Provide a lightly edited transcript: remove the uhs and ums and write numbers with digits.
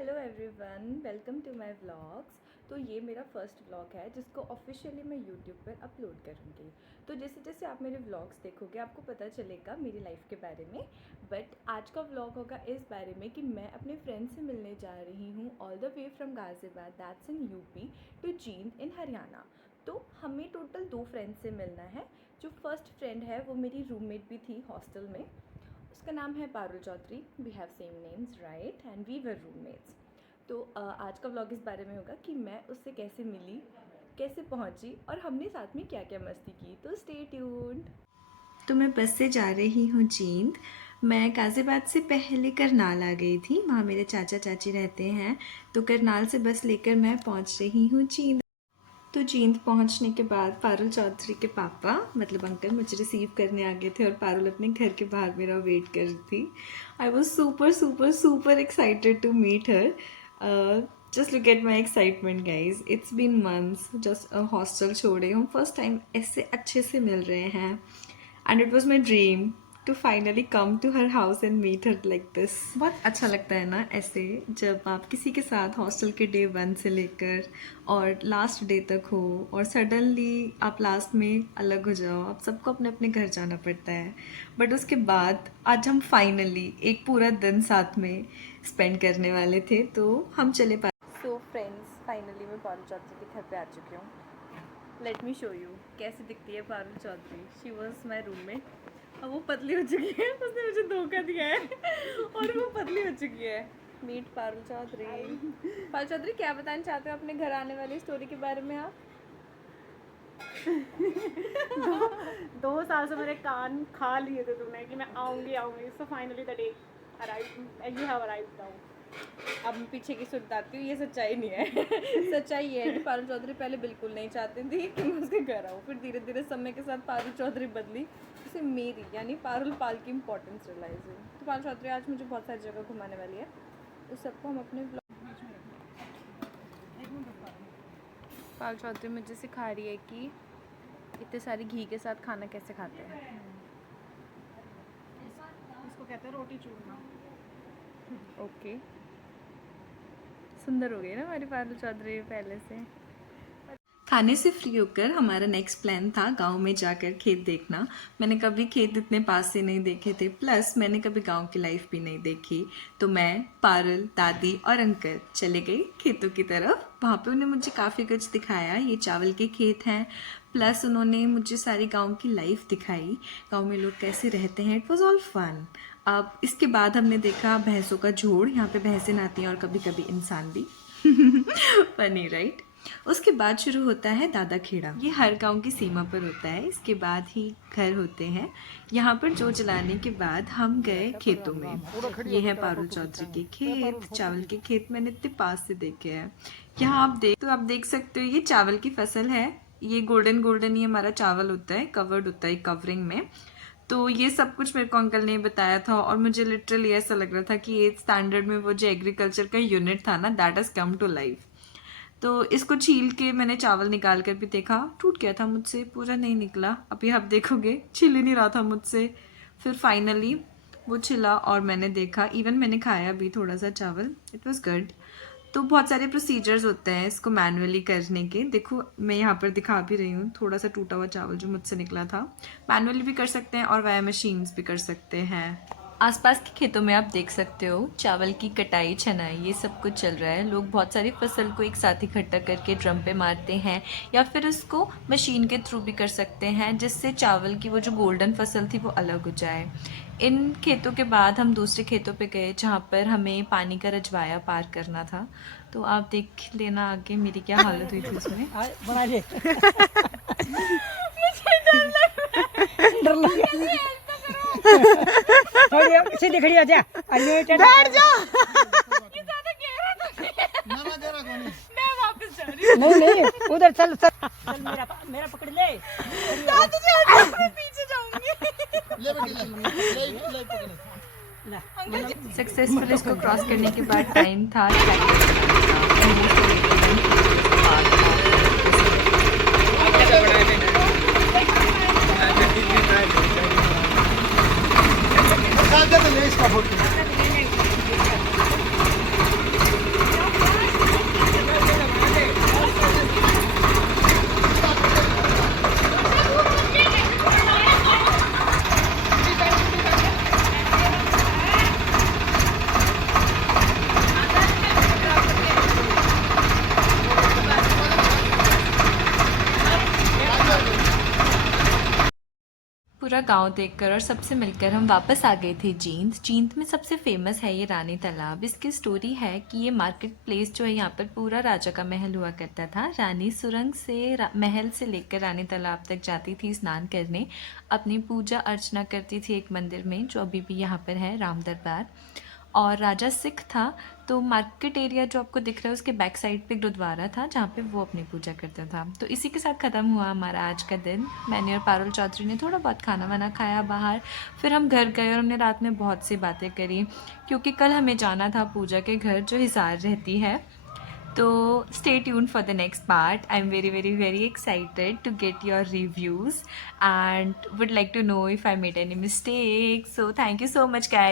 Hello everyone, welcome to my vlogs. तो ये मेरा फर्स्ट व्लॉग है जिसको ऑफिशियली मैं यूट्यूब पर अपलोड करूँगी। तो जैसे जैसे आप मेरे व्लॉग्स देखोगे आपको पता चलेगा मेरी लाइफ के बारे में। बट आज का व्लॉग होगा इस बारे में कि मैं अपने फ्रेंड से मिलने जा रही हूँ all the way from Ghaziabad, that's in UP, to Jind in Haryana. तो हमें टोटल 2 फ्रेंड्स से मिलना है। जो फर्स्ट फ्रेंड है वो मेरी रूममेट भी थी हॉस्टल में, उसका नाम है Parul Chaudhary. We have same names right and we were roommates. तो आज का व्लॉग इस बारे में होगा कि मैं उससे कैसे मिली, कैसे पहुंची और हमने साथ में क्या क्या मस्ती की। तो स्टे ट्यून्ड। तो मैं बस से जा रही हूँ जींद। मैं गाज़ियाबाद से पहले करनाल आ गई थी, वहाँ मेरे चाचा चाची रहते हैं। तो करनाल से बस लेकर मैं पहुँच रही हूँ जींद। तो जींद पहुंचने के बाद पारुल चौधरी के पापा मतलब अंकल मुझे रिसीव करने आ गए थे और पारुल अपने घर के बाहर मेरा वेट कर रही थी। I was super super super excited to meet her. Just look at my excitement guys, it's been months just hostel छोड़े हम फर्स्ट टाइम ऐसे अच्छे से मिल रहे हैं। And it was my dream to finally come to her house and meet her like this. बहुत अच्छा लगता है ना ऐसे, जब आप किसी के साथ हॉस्टल के डे 1 से लेकर और लास्ट डे तक हो और सडनली आप लास्ट में अलग हो जाओ। आप सबको अपने अपने घर जाना पड़ता है, बट उसके बाद आज हम फाइनली एक पूरा दिन साथ में स्पेंड करने वाले थे, तो हम चले पाए। सो फ्रेंड्स, फाइनली मैं पारुल चौधरी के घर पे आ चुकी हूँ। लेट मी शो यू कैसे दिखती है Parul Chaudhary. She was my roommate. अब वो पतली हो चुकी है, उसने मुझे धोखा दिया है और वो पतली हो चुकी है। मीट पारुल चौधरी। पारुल चौधरी, क्या बताना चाहते हो अपने घर आने वाली स्टोरी के बारे में आप? 2 साल से मेरे कान खा लिए थे तुमने कि मैं आऊँगी आऊँगी। So finally the day arrived, you have arrived now. अब मैं पीछे की सुन बताती हूँ, ये सच्चाई नहीं है। सच्चाई ये है कि पारुल चौधरी पहले बिल्कुल नहीं चाहती थी कि मैं उसके घर आऊँ। फिर धीरे धीरे समय के साथ पारुल चौधरी बदली, उसे मेरी यानी पारुल पाल की इम्पोर्टेंस रियलाइज हुई। तो पारुल चौधरी आज मुझे बहुत सारी जगह घुमाने वाली है, उस सबको हम अपने पारुल चौधरी मुझे सिखा रही है कि इतने सारी घी के साथ खाना कैसे खाते हैं। इसको कहते हैं रोटी चूरमा। ओके, सुंदर हो गई ना हमारी पारुल चौधरी पहले से। खाने से फ्री होकर हमारा नेक्स्ट प्लान था गांव में जाकर खेत देखना। मैंने कभी खेत इतने पास से नहीं देखे थे, प्लस मैंने कभी गांव की लाइफ भी नहीं देखी। तो मैं, पारुल, दादी और अंकल चले गए खेतों की तरफ। वहाँ पे उन्हें मुझे काफ़ी कुछ दिखाया। ये चावल के खेत हैं, प्लस उन्होंने मुझे सारी गांव की लाइफ दिखाई, गांव में लोग कैसे रहते हैं। It was all fun. अब इसके बाद हमने देखा भैंसों का झोड़। यहाँ पे भैंसें नहाती हैं और कभी कभी इंसान भी। Funny right. उसके बाद शुरू होता है दादा खेड़ा। ये हर गांव की सीमा पर होता है। इसके बाद ही घर होते हैं। यहाँ पर जो जलाने के बाद हम गए खेतों में। ये है पारुल चौधरी के खेत, चावल के खेत मैंने इतने पास से देखे हैं। यहाँ आप देख सकते हो ये चावल की फसल है। ये गोल्डन गोल्डन ही हमारा चावल होता है, कवर्ड होता है कवरिंग में। तो ये सब कुछ मेरे को अंकल ने बताया था और मुझे लिटरली ऐसा लग रहा था कि 8th स्टैंडर्ड में वो जो एग्रीकल्चर का यूनिट था ना, that has come to life. तो इसको छील के मैंने चावल निकाल कर भी देखा, टूट गया था मुझसे, पूरा नहीं निकला। अभी आप देखोगे छिल ही नहीं रहा था मुझसे। फिर फाइनली वो छिला और मैंने देखा, इवन मैंने खाया भी थोड़ा सा चावल। It was good. तो बहुत सारे प्रोसीजर्स होते हैं इसको मैनुअली करने के। देखो मैं यहाँ पर दिखा भी रही हूँ थोड़ा सा टूटा हुआ चावल जो मुझसे निकला था। मैनुअली भी कर सकते हैं और वाया मशीन्स भी कर सकते हैं। आसपास के खेतों में आप देख सकते हो चावल की कटाई, छनाई, ये सब कुछ चल रहा है। लोग बहुत सारी फसल को एक साथ इकट्ठा करके ड्रम पे मारते हैं या फिर उसको मशीन के थ्रू भी कर सकते हैं, जिससे चावल की वो जो गोल्डन फसल थी वो अलग हो जाए। इन खेतों के बाद हम दूसरे खेतों पे गए जहाँ पर हमें पानी का रजवाया पार करना था। तो आप देख लेना आगे मेरी क्या हालत हुई थी उसमें। सीधी खड़ी हो जा, बैठ जा। ये ज़्यादा गहरा तो नहीं। मैं वापस जा रही हूँ। नहीं उधर चल मेरा पकड़ ले। दादी जी मैं पीछे जाऊंगी। सक्सेसफुल इसको क्रॉस करने के बाद टाइम था पूरा गांव देखकर और सबसे मिलकर हम वापस आ गए थे जींद। जींद में सबसे फेमस है ये रानी तालाब। इसकी स्टोरी है कि ये मार्केट प्लेस जो है यहाँ पर पूरा राजा का महल हुआ करता था। रानी सुरंग से महल से लेकर रानी तालाब तक जाती थी स्नान करने, अपनी पूजा अर्चना करती थी एक मंदिर में जो अभी भी यहाँ पर है, राम दरबार। और राजा सिख था, तो मार्केट एरिया जो आपको दिख रहा है उसके बैक साइड पे गुरुद्वारा था जहाँ पे वो अपनी पूजा करता था। तो इसी के साथ ख़त्म हुआ हमारा आज का दिन। मैंने और पारुल चौधरी ने थोड़ा बहुत खाना वाना खाया बाहर, फिर हम घर गए और हमने रात में बहुत सी बातें करी क्योंकि कल हमें जाना था पूजा के घर जो हिसार रहती है। तो stay tuned for the next part. I'm very very very excited to get your reviews and would like to know if I made any mistakes. So thank you so much guys.